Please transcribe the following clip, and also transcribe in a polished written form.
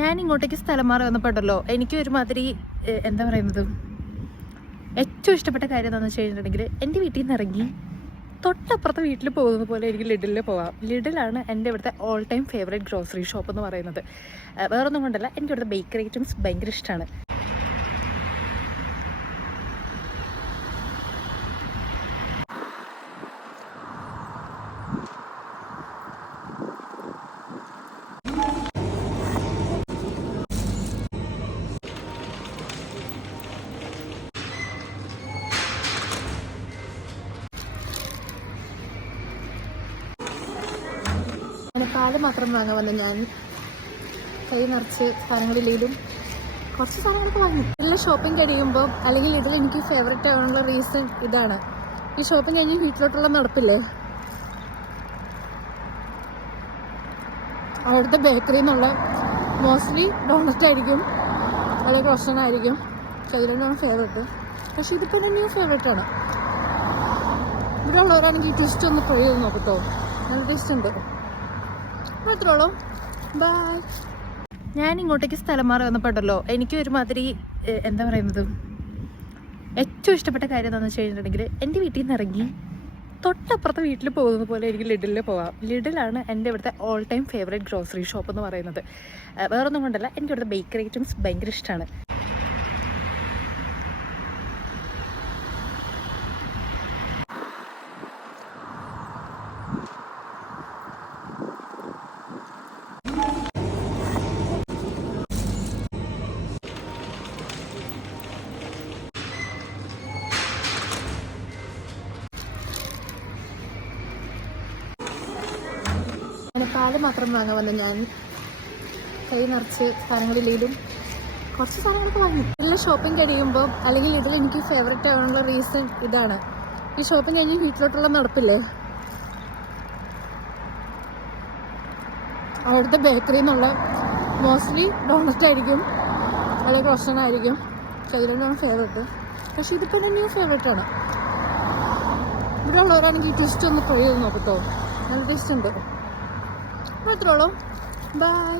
ഞാൻ ഇങ്ങോട്ടേക്ക് സ്ഥലം മാറി വന്നപ്പോഴല്ലോ എനിക്ക് ഒരുമാതിരി എന്താ പറയുന്നത് ഏറ്റവും ഇഷ്ടപ്പെട്ട കാര്യം എന്താണെന്ന് വെച്ച് കഴിഞ്ഞിട്ടുണ്ടെങ്കിൽ എൻ്റെ വീട്ടിൽ നിന്ന് ഇറങ്ങി തൊട്ടപ്പുറത്തെ വീട്ടിൽ പോകുന്നത് പോലെ എനിക്ക് ലിഡിലിൽ പോകാം. ലിഡിലാണ് എൻ്റെ ഇവിടുത്തെ all time favourite grocery shop എന്ന് പറയുന്നത്. വേറൊന്നും കൊണ്ടല്ല, എനിക്ക് ഇവിടുത്തെ ബേക്കറി ഐറ്റംസ് ഭയങ്കര ഇഷ്ടമാണ്. പാല് മാത്രം വാങ്ങാൻ വന്നു. ഞാൻ കൈ നിറച്ച് സാധനങ്ങളില്ലെങ്കിലും കുറച്ച് സാധനങ്ങളൊക്കെ വാങ്ങി. എല്ലാ ഷോപ്പിംഗ് കഴിയുമ്പോൾ അല്ലെങ്കിൽ ഇതിൽ എനിക്ക് ഫേവറേറ്റ് ആവാനുള്ള റീസൺ ഇതാണ്. ഈ ഷോപ്പിംഗ് കഴിഞ്ഞ് വീട്ടിലോട്ടുള്ള നടപ്പില്ലേ, അവിടുത്തെ ബേക്കറിയിൽ നിന്നുള്ള മോസ്റ്റ്ലി ഡോണറ്റ് ആയിരിക്കും അല്ലെങ്കിൽ ക്രോസൻ ആയിരിക്കും. കയ്യിലാണ് ഫേവറേറ്റ്. പക്ഷേ ഇതിപ്പോൾ എൻ്റെ ന്യൂ ഫേവറേറ്റ് ആണ്. ഇവിടെ ഉള്ളവരാണെങ്കിൽ ട്വിസ്റ്റ് ഒന്ന് ട്രൈ ചെയ്ത് നോക്കട്ടോ, നല്ല ടേസ്റ്റ് ഉണ്ട്. മാത്രോളൂ. ബൈ. ഞാൻ ഇങ്ങോട്ടേക്ക് സ്ഥലം മാറി വന്നപ്പോഴല്ലോ എനിക്ക് ഒരുമാതിരി എന്താ പറയുന്നത് ഏറ്റവും ഇഷ്ടപ്പെട്ട കാര്യം എന്താണെന്ന് വെച്ച് കഴിഞ്ഞിട്ടുണ്ടെങ്കിൽ എൻ്റെ വീട്ടിൽ നിന്ന് ഇറങ്ങി തൊട്ടപ്പുറത്തെ വീട്ടിൽ പോകുന്നത് പോലെ എനിക്ക് ലിഡിലിൽ പോകാം. ലിഡിലാണ് എൻ്റെ ഇവിടുത്തെ all time favourite grocery shop എന്ന് പറയുന്നത്. വേറൊന്നും കൊണ്ടല്ല, എനിക്ക് ഇവിടുത്തെ ബേക്കറി ഐറ്റംസ് ഭയങ്കര ഇഷ്ടമാണ്. പാല് മാത്രം വാങ്ങാൻ വന്നു. ഞാൻ കൈ നിറച്ച് സാധനങ്ങളില്ലെങ്കിലും കുറച്ച് സാധനങ്ങളൊക്കെ വാങ്ങി. എല്ലാ ഷോപ്പിംഗ് കഴിയുമ്പോൾ അല്ലെങ്കിൽ ഇതിൽ എനിക്ക് ഫേവറേറ്റ് ആവാനുള്ള റീസൺ ഇതാണ്. ഈ ഷോപ്പിംഗ് കഴിഞ്ഞ് വീട്ടിലോട്ടുള്ള നടപ്പില്ലേ, അവിടുത്തെ ബേക്കറിയിൽ നിന്നുള്ള മോസ്റ്റ്ലി ഡോണറ്റ് ആയിരിക്കും അല്ലെങ്കിൽ ക്രോസൻ ആയിരിക്കും. കയ്യിലാണ് ഫേവറേറ്റ്. പക്ഷേ ഇതിപ്പോൾ എൻ്റെ ന്യൂ ഫേവറേറ്റ് ആണ്. ഇവിടെ ഉള്ളവരാണെങ്കിൽ ട്വിസ്റ്റ് ഒന്ന് ട്രൈ ചെയ്ത് നോക്കട്ടോ, നല്ല ടേസ്റ്റ് ഉണ്ട്. മാത്രോളൂ. ബൈ.